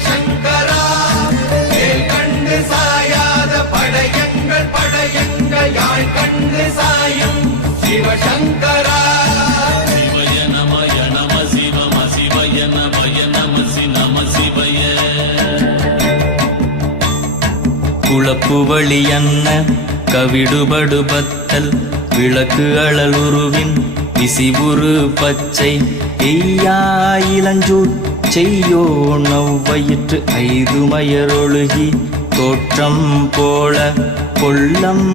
சிவசங்கரா வேல் கண்டு சாயாத படையங்கள் படையங்கள் யாழ் கண்டு சாயும் சிவசங்கரா சிவய நமய நம சிவம சிவய நமய நம நம சிவய குளப்புவழி அன்ன கவிடுபடுபத்தல் விளக்கு அழல் உருவின் விசிபுரு பச்சை எய்யா இளஞ்சூர் செய்யோ நவ்வயிற்று ஐதுமயரொழுகி தோற்றம் போல கொள்ளம்